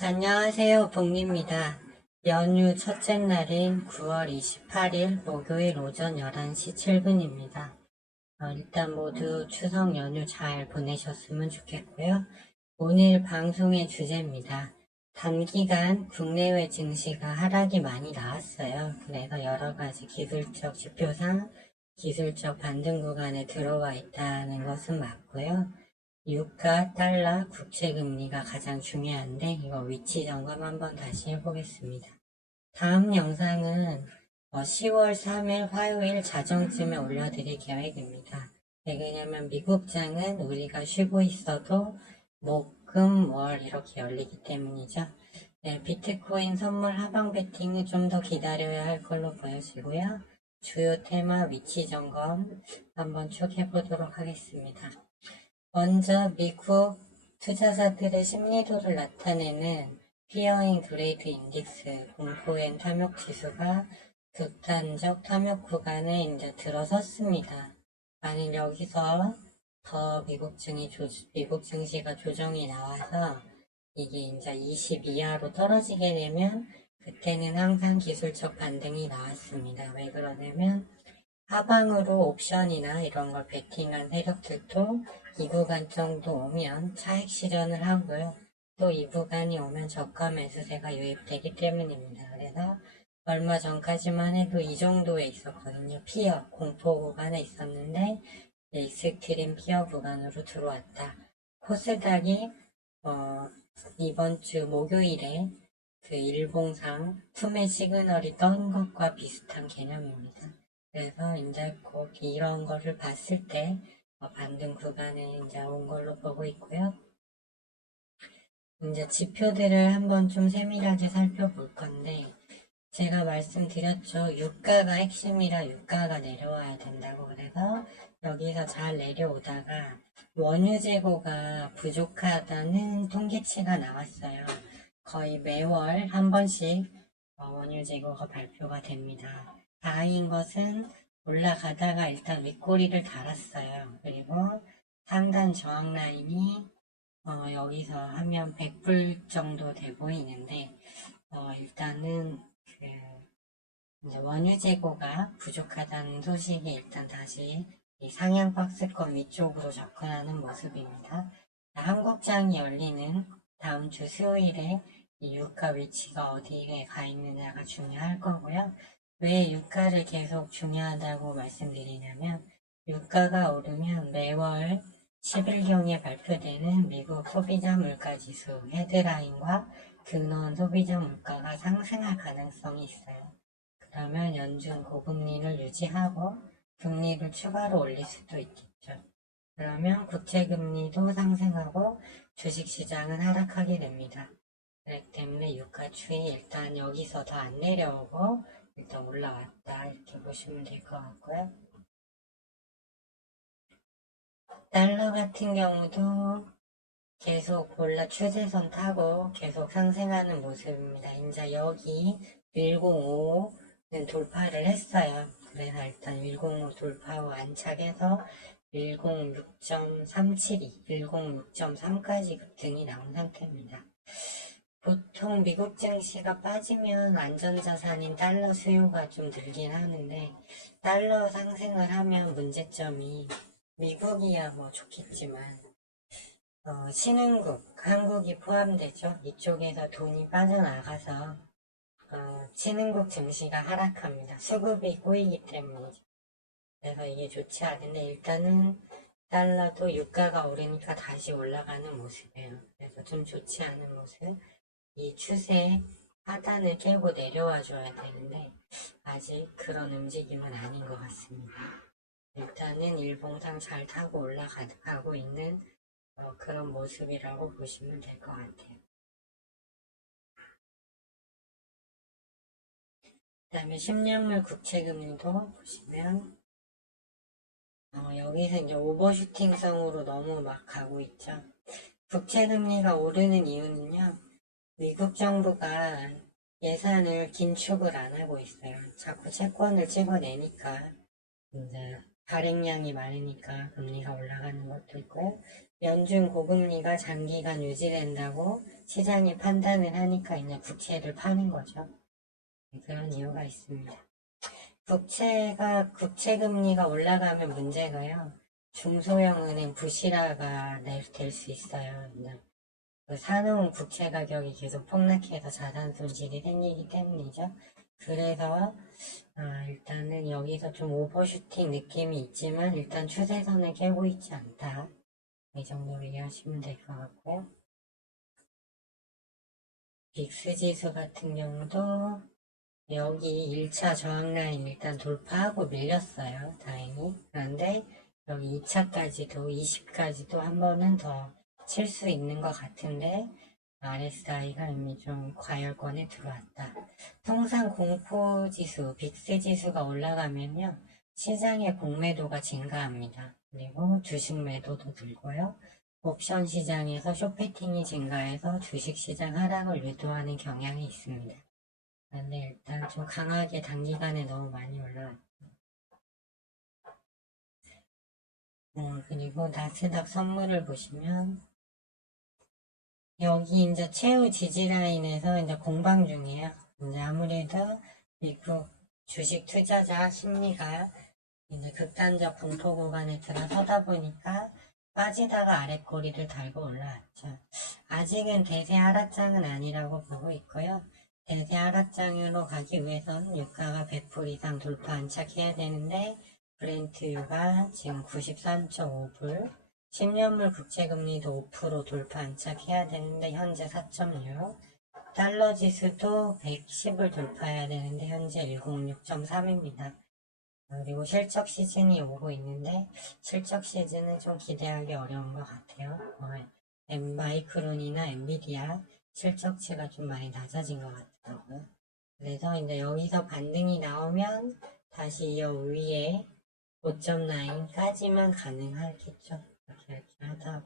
안녕하세요, 복리입니다. 연휴 첫째 날인 9월 28일 목요일 오전 11시 7분입니다. 일단 모두 추석 연휴 잘 보내셨으면 좋겠고요. 오늘 방송의 주제입니다. 단기간 국내외 증시가 하락이 많이 나왔어요. 그래서 여러 가지 기술적 지표상 기술적 반등 구간에 들어와 있다는 것은 맞고요. 유가, 달러, 국채금리가 가장 중요한데 이거 위치 점검 한번 다시 해보겠습니다. 다음 영상은 10월 3일 화요일 자정쯤에 올려드릴 계획입니다. 네, 왜냐면 미국장은 우리가 쉬고 있어도 목, 금, 월 이렇게 열리기 때문이죠. 네, 비트코인 선물 하방 베팅은 좀 더 기다려야 할 걸로 보여지고요. 주요 테마 위치 점검 한번 쭉 해보도록 하겠습니다. 먼저 미국 투자자들의 심리도를 나타내는 피어인 그레이드 인덱스 공포엔 탐욕 지수가 극단적 탐욕 구간에 이제 들어섰습니다. 만일 여기서 더 미국 증시가 조정이 나와서 이게 이제 20 이하로 떨어지게 되면 그때는 항상 기술적 반등이 나왔습니다. 왜 그러냐면 하방으로 옵션이나 이런 걸 베팅한 세력들도 이 구간 정도 오면 차익 실현을 하고요. 또 이 구간이 오면 저가 매수세가 유입되기 때문입니다. 그래서 얼마 전까지만 해도 이 정도에 있었거든요. 피어, 공포 구간에 있었는데 익스트림 피어 구간으로 들어왔다. 코스닥이 이번 주 목요일에 그 일봉상 투매 시그널이 떤 것과 비슷한 개념입니다. 그래서 이제 꼭 이런 거를 봤을 때 반등 구간에 이제 온 걸로 보고 있고요. 이제 지표들을 한번 좀 세밀하게 살펴볼 건데 제가 말씀드렸죠. 유가가 핵심이라 유가가 내려와야 된다고 그래서 여기서 잘 내려오다가 원유 재고가 부족하다는 통계치가 나왔어요. 거의 매월 한 번씩 원유 재고가 발표가 됩니다. 다행인 것은 올라가다가 일단 윗꼬리를 달았어요. 그리고 상단 저항 라인이 여기서 하면 100불 정도 돼 보이는데 일단은 이제 원유 재고가 부족하다는 소식이 일단 다시 이 상향 박스권 위쪽으로 접근하는 모습입니다. 한국장이 열리는 다음 주 수요일에 이 유가 위치가 어디에 가 있느냐가 중요할 거고요. 왜 유가를 계속 중요하다고 말씀드리냐면 유가가 오르면 매월 10일경에 발표되는 미국 소비자 물가지수 헤드라인과 근원 소비자 물가가 상승할 가능성이 있어요. 그러면 연준 고금리를 유지하고 금리를 추가로 올릴 수도 있겠죠. 그러면 국채금리도 상승하고 주식시장은 하락하게 됩니다. 그렇기 때문에 유가 추이 일단 여기서 더 안 내려오고 일단 올라왔다 이렇게 보시면 될 것 같고요. 달러 같은 경우도 계속 추세선 타고 계속 상승하는 모습입니다. 이제 여기 105는 돌파를 했어요. 그래서 일단 105 돌파 후 안착해서 106.372, 106.3까지 급등이 나온 상태입니다. 보통 미국 증시가 빠지면 안전자산인 달러 수요가 좀 늘긴 하는데 달러 상승을 하면 문제점이 미국이야 뭐 좋겠지만 신흥국, 한국이 포함되죠. 이쪽에서 돈이 빠져나가서 신흥국 증시가 하락합니다. 수급이 꼬이기 때문이죠. 그래서 이게 좋지 않은데 일단은 달러도 유가가 오르니까 다시 올라가는 모습이에요. 그래서 좀 좋지 않은 모습. 이 추세 하단을 깨고 내려와 줘야 되는데 아직 그런 움직임은 아닌 것 같습니다. 일단은 일봉상 잘 타고 올라가고 있는 그런 모습이라고 보시면 될 것 같아요. 그 다음에 10년물 국채금리도 보시면 여기서 이제 오버슈팅성으로 너무 막 가고 있죠. 국채금리가 오르는 이유는요. 미국 정부가 예산을 긴축을 안 하고 있어요. 자꾸 채권을 찍어내니까 이제 발행량이 많으니까 금리가 올라가는 것도 있고요. 연준 고금리가 장기간 유지된다고 시장이 판단을 하니까 이제 국채를 파는 거죠. 그런 이유가 있습니다. 국채 금리가 올라가면 문제가요. 중소형 은행 부실화가 될 수 있어요. 그 사놓은 국채 가격이 계속 폭락해서 자산 손실이 생기기 때문이죠. 그래서 일단은 여기서 좀 오버슈팅 느낌이 있지만 일단 추세선을 깨고 있지 않다. 이 정도로 이해하시면 될 것 같고요. 빅스 지수 같은 경우도 여기 1차 저항라인 일단 돌파하고 밀렸어요. 다행히. 그런데 여기 2차까지도 20까지도 한 번은 더 칠 수 있는 것 같은데 RSI가 이미 좀 과열권에 들어왔다. 통상 공포지수, 빅스 지수가 올라가면요. 시장의 공매도가 증가합니다. 그리고 주식 매도도 들고요. 옵션 시장에서 쇼패팅이 증가해서 주식시장 하락을 유도하는 경향이 있습니다. 근데 일단 좀 강하게 단기간에 너무 많이 올라왔죠. 그리고 나스닥 선물을 보시면 여기 이제 최후 지지라인에서 이제 공방 중이에요. 이제 아무래도 미국 주식 투자자 심리가 이제 극단적 공포 구간에 들어서다 보니까 빠지다가 아랫꼬리를 달고 올라왔죠. 아직은 대세 하락장은 아니라고 보고 있고요. 대세 하락장으로 가기 위해선 유가가 100불 이상 돌파 안착해야 되는데 브렌트유가 지금 93.5불 10년물 국채금리도 5% 돌파 안착해야 되는데 현재 4.6 달러 지수도 110을 돌파해야 되는데 현재 106.3입니다. 그리고 실적 시즌이 오고 있는데 실적 시즌은 좀 기대하기 어려운 것 같아요. 마이크론이나 엔비디아 실적치가 좀 많이 낮아진 것 같더라고요. 그래서 이제 여기서 반등이 나오면 다시 이 위에 5.9까지만 가능하겠죠. 이렇게 하다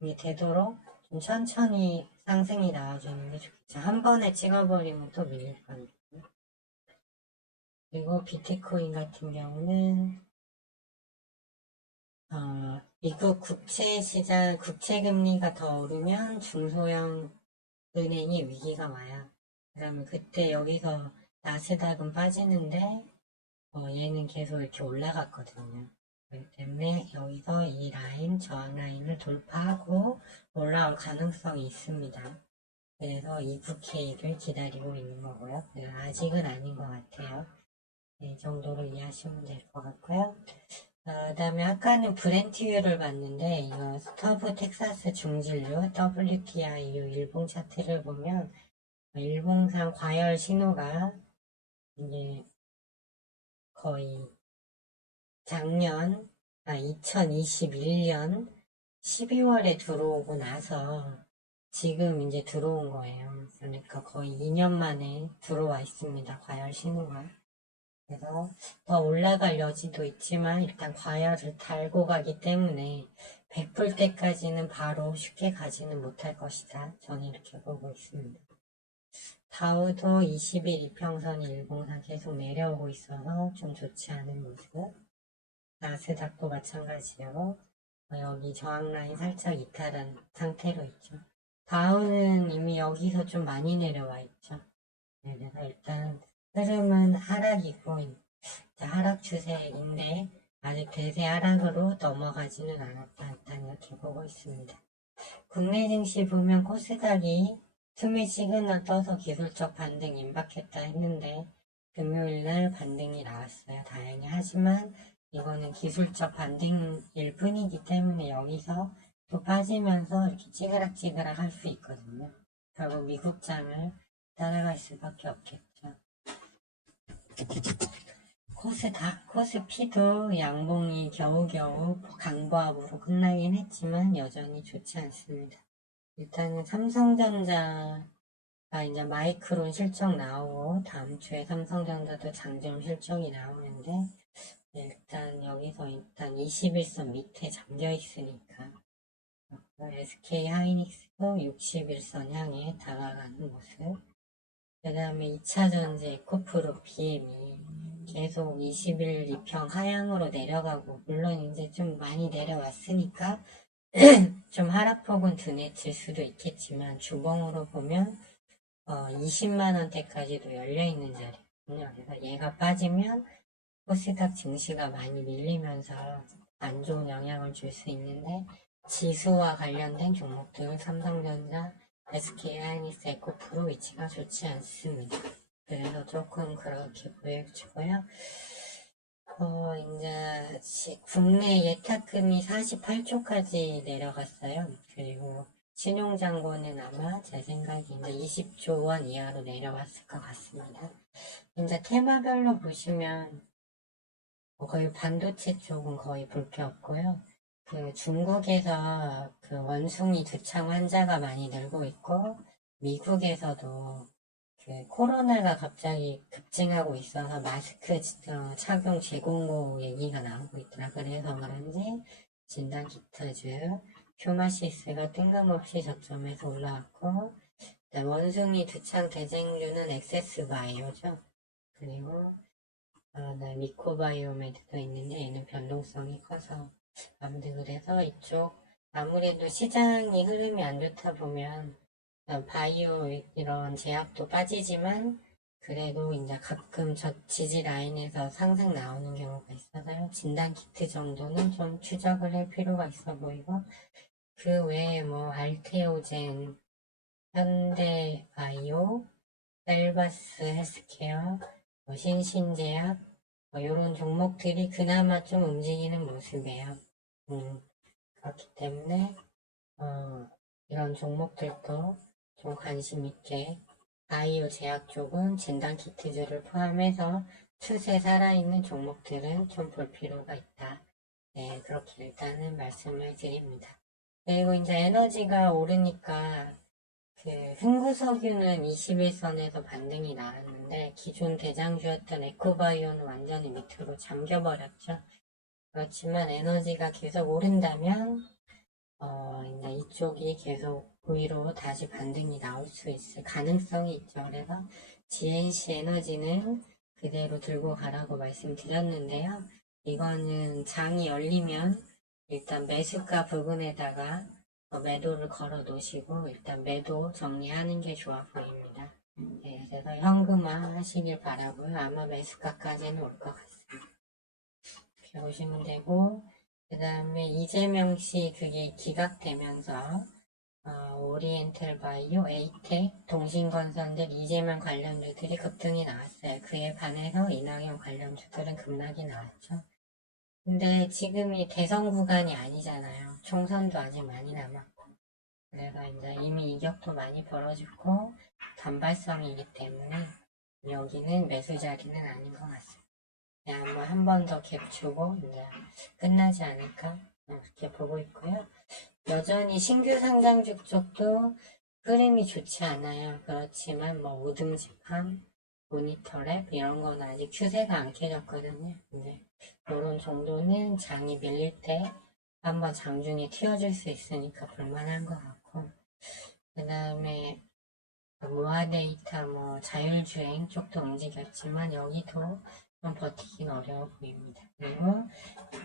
이게 되도록 좀 천천히 상승이 나와주는 게 좋겠죠. 한 번에 찍어버리면 또 밀릴 거니까. 그리고 비트코인 같은 경우는 미국 국채 시장 국채 금리가 더 오르면 중소형 은행이 위기가 와요. 그러면 그때 여기서 나스닥은 빠지는데 얘는 계속 이렇게 올라갔거든요. 그렇기 때문에 여기서 이 라인 저항 라인을 돌파하고 올라올 가능성이 있습니다. 그래서 이국 케이크를 기다리고 있는 거고요. 아직은 아닌 것 같아요. 이 정도로 이해하시면 될 것 같고요. 그 다음에 아까는 브렌트유를 봤는데 이거 스터브 텍사스 중진류 WTIU 일봉 차트를 보면 일봉상 과열 신호가 이제 거의 작년 2021년 12월에 들어오고 나서 지금 이제 들어온 거예요. 그러니까 거의 2년 만에 들어와 있습니다. 과열 신호가. 그래서 더 올라갈 여지도 있지만 일단 과열을 달고 가기 때문에 100불 때까지는 바로 쉽게 가지는 못할 것이다. 저는 이렇게 보고 있습니다. 다우도 20일 이평선 일봉상 계속 내려오고 있어서 좀 좋지 않은 모습. 나스닥도 마찬가지로 여기 저항라인 살짝 이탈한 상태로 있죠. 다우는 이미 여기서 좀 많이 내려와 있죠. 그래서 일단 흐름은 하락이고 하락 추세인데 아직 대세 하락으로 넘어가지는 않았다. 일단 이렇게 보고 있습니다. 국내 증시 보면 코스닥이 투미 시그널 떠서 기술적 반등 임박했다 했는데 금요일날 반등이 나왔어요. 다행히. 하지만 이거는 기술적 반등일 뿐이기 때문에 여기서 또 빠지면서 이렇게 찌그락찌그락 할 수 있거든요. 결국 미국장을 따라갈 수밖에 없겠죠. 코스피도 양봉이 겨우겨우 강보합으로 끝나긴 했지만 여전히 좋지 않습니다. 일단은 삼성전자가 이제 마이크론 실적 나오고 다음 주에 삼성전자도 장점 실적이 나오는데 일단 여기서 일단 21선 밑에 잠겨 있으니까 SK 하이닉스도 61선 향해 다가가는 모습. 그 다음에 2차전지 에코프로 BM이 계속 20일 이평 하향으로 내려가고 물론 이제 좀 많이 내려왔으니까 좀 하락폭은 드냈을 수도 있겠지만 주봉으로 보면 20만 원대까지도 열려 있는 자리거든요. 그래서 얘가 빠지면 코스닥 증시가 많이 밀리면서 안 좋은 영향을 줄 수 있는데 지수와 관련된 종목들 삼성전자, SK하이닉스, 에코프로 위치가 좋지 않습니다. 그래서 조금 그렇게 보여지고요. 이제 국내 예탁금이 48조까지 내려갔어요. 그리고 신용잔고는 아마 제 생각에 이제 20조 원 이하로 내려왔을 것 같습니다. 이제 테마별로 보시면 거의 반도체 쪽은 거의 볼 게 없고요. 그 중국에서 그 원숭이 두창 환자가 많이 늘고 있고 미국에서도 그 코로나가 갑자기 급증하고 있어서 마스크 착용 재공고 얘기가 나오고 있더라. 그래서 그런지 진단키트즈, 퓨마시스가 뜬금없이 저점에서 올라왔고 원숭이 두창 대장류는 엑세스바이오죠. 그리고 네, 미코바이오메드도 있는데 얘는 변동성이 커서 아무튼 그래서 이쪽 아무래도 시장이 흐름이 안 좋다 보면 바이오 이런 제약도 빠지지만 그래도 이제 가끔 저 지지 라인에서 상승 나오는 경우가 있어서요. 진단 키트 정도는 좀 추적을 할 필요가 있어 보이고 그 외에 뭐 알테오젠, 현대바이오, 셀바스 헬스케어, 신신제약 이런 종목들이 그나마 좀 움직이는 모습이에요. 그렇기 때문에 이런 종목들도 좀 관심 있게 바이오 제약 쪽은 진단키트들을 포함해서 추세 살아있는 종목들은 좀 볼 필요가 있다. 네, 그렇게 일단은 말씀을 드립니다. 그리고 이제 에너지가 오르니까 그 흥구석유는 21선에서 반등이 나왔는데 기존 대장주였던 에코바이오는 완전히 밑으로 잠겨버렸죠. 그렇지만 에너지가 계속 오른다면 이제 이쪽이 계속 위로 다시 반등이 나올 수 있을 가능성이 있죠. 그래서 GNC 에너지는 그대로 들고 가라고 말씀드렸는데요. 이거는 장이 열리면 일단 매수가 부분에다가 매도를 걸어 놓으시고 일단 매도 정리하는 게 좋아 보입니다. 네, 그래서 현금화 하시길 바라고요. 아마 매수가까지는 올 것 같습니다. 이렇게 보시면 되고 그 다음에 이재명 씨 그게 기각되면서 오리엔탈 바이오, 에이텍, 동신건설 등 이재명 관련주들이 급등이 나왔어요. 그에 반해서 이낙연 관련주들은 급락이 나왔죠. 근데 지금이 대선 구간이 아니잖아요. 총선도 아직 많이 남았고. 그래서 이제 이미 이격도 많이 벌어졌고 단발성이기 때문에 여기는 매수 자리는 아닌 것 같습니다. 그냥 뭐 한 번 더 갭 주고 이제 끝나지 않을까 이렇게 보고 있고요. 여전히 신규 상장주 쪽도 흐름이 좋지 않아요. 그렇지만 뭐 우등집함, 모니터랩 이런 건 아직 추세가 안 켜졌거든요. 이제 이런 정도는 장이 밀릴 때 한번 장중에 튀어줄 수 있으니까 볼만한 것 같고 그 다음에 모아데이터 뭐 자율주행 쪽도 움직였지만 여기도 좀 버티긴 어려워 보입니다. 그리고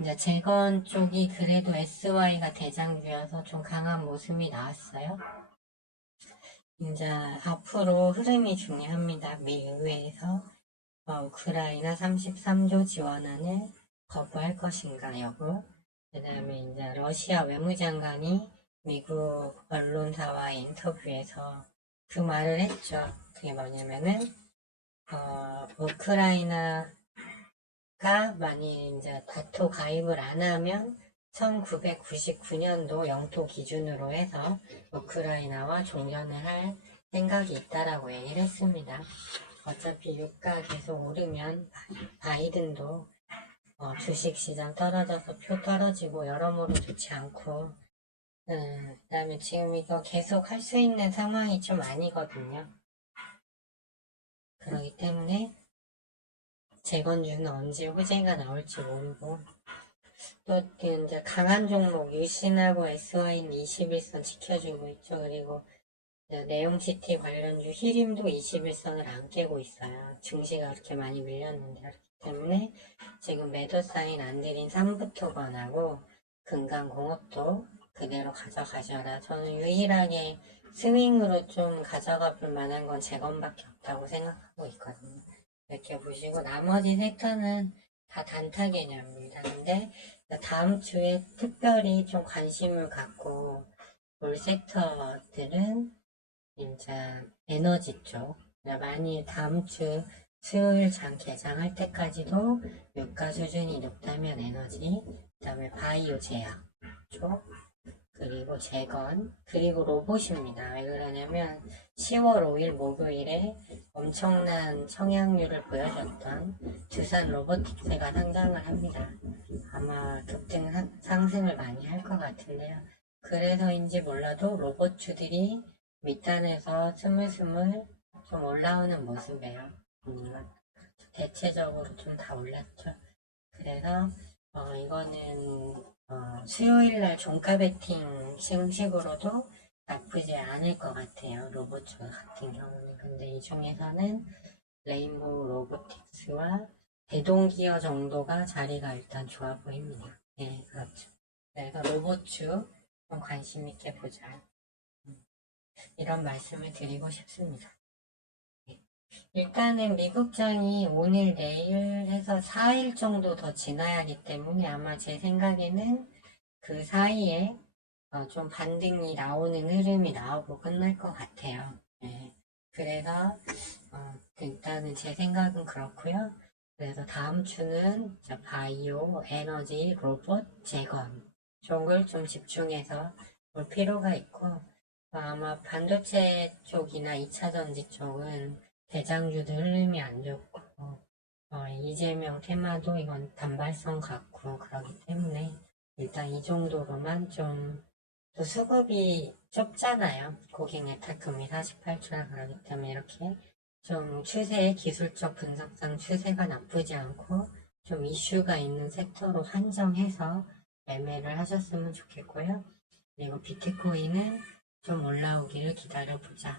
이제 재건 쪽이 그래도 SY가 대장주여서 좀 강한 모습이 나왔어요. 이제 앞으로 흐름이 중요합니다. 미 의회에서 우크라이나 33조 지원안을 거부할 것인가 여부. 그 다음에 이제 러시아 외무장관이 미국 언론사와의 인터뷰에서 그 말을 했죠. 그게 뭐냐면은 우크라이나가 만약 이제 나토 가입을 안 하면 1999년도 영토 기준으로 해서 우크라이나와 종전을 할 생각이 있다라고 얘기를 했습니다. 어차피 유가 계속 오르면 바이든도 주식시장 떨어져서 표 떨어지고 여러모로 좋지 않고 그 다음에 지금 이거 계속 할 수 있는 상황이 좀 아니거든요. 그렇기 때문에 재건주는 언제 호재가 나올지 모르고 또 이제 강한 종목 유신하고 SY는 21선 지켜주고 있죠. 그리고 네옴시티 관련주 히림도 21선을 안 깨고 있어요. 증시가 그렇게 많이 밀렸는데 그렇기 때문에 지금 매도 사인 안 들인 삼부토건하고 금강공업도 그대로 가져가셔라. 저는 유일하게 스윙으로 좀 가져가 볼 만한 건 재건밖에 없다고 생각하고 있거든요. 이렇게 보시고 나머지 섹터는 다 단타 개념입니다. 근데 다음 주에 특별히 좀 관심을 갖고 볼 섹터들은 이제 에너지 쪽. 많이 다음 주 수요일 장 개장할 때까지도 유가 수준이 높다면 에너지, 그 다음에 바이오 제약 쪽, 그리고 재건, 그리고 로봇입니다. 왜 그러냐면 10월 5일 목요일에 엄청난 청약률을 보여줬던 두산 로보틱스가 상장을 합니다. 아마 급등 상승을 많이 할 것 같은데요. 그래서인지 몰라도 로봇주들이 밑단에서 스물스물 좀 올라오는 모습이에요. 대체적으로 좀 다 올랐죠. 그래서 이거는 수요일날 종가 베팅形식으로도 나쁘지 않을 것 같아요. 로봇주 같은 경우는. 근데 이 중에서는 레인보우 로보틱스와 대동기어 정도가 자리가 일단 좋아 보입니다. 네, 그렇죠. 그래서 로봇주 좀 관심 있게 보자. 이런 말씀을 드리고 싶습니다. 일단은 미국장이 오늘 내일 해서 4일 정도 더 지나야 하기 때문에 아마 제 생각에는 그 사이에 좀 반등이 나오는 흐름이 나오고 끝날 것 같아요. 네. 그래서 일단은 제 생각은 그렇고요. 그래서 다음 주는 바이오, 에너지, 로봇, 재건 쪽을 좀 집중해서 볼 필요가 있고 아마 반도체 쪽이나 2차전지 쪽은 대장주들 흐름이 안 좋고 이재명 테마도 이건 단발성 같고 그러기 때문에 일단 이 정도로만 좀 또 수급이 좁잖아요. 고객 예탁금이 48주라 그러기 때문에 이렇게 좀 추세, 기술적 분석상 추세가 나쁘지 않고 좀 이슈가 있는 섹터로 한정해서 매매를 하셨으면 좋겠고요. 그리고 비트코인은 좀 올라오기를 기다려보자.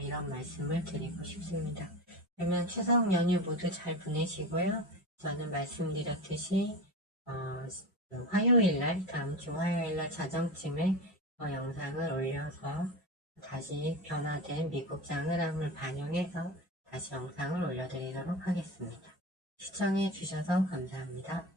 이런 말씀을 드리고 싶습니다. 그러면 추석 연휴 모두 잘 보내시고요. 저는 말씀드렸듯이 화요일날, 다음 주 화요일날 자정쯤에 영상을 올려서 다시 변화된 미국장 흐름을 반영해서 다시 영상을 올려드리도록 하겠습니다. 시청해주셔서 감사합니다.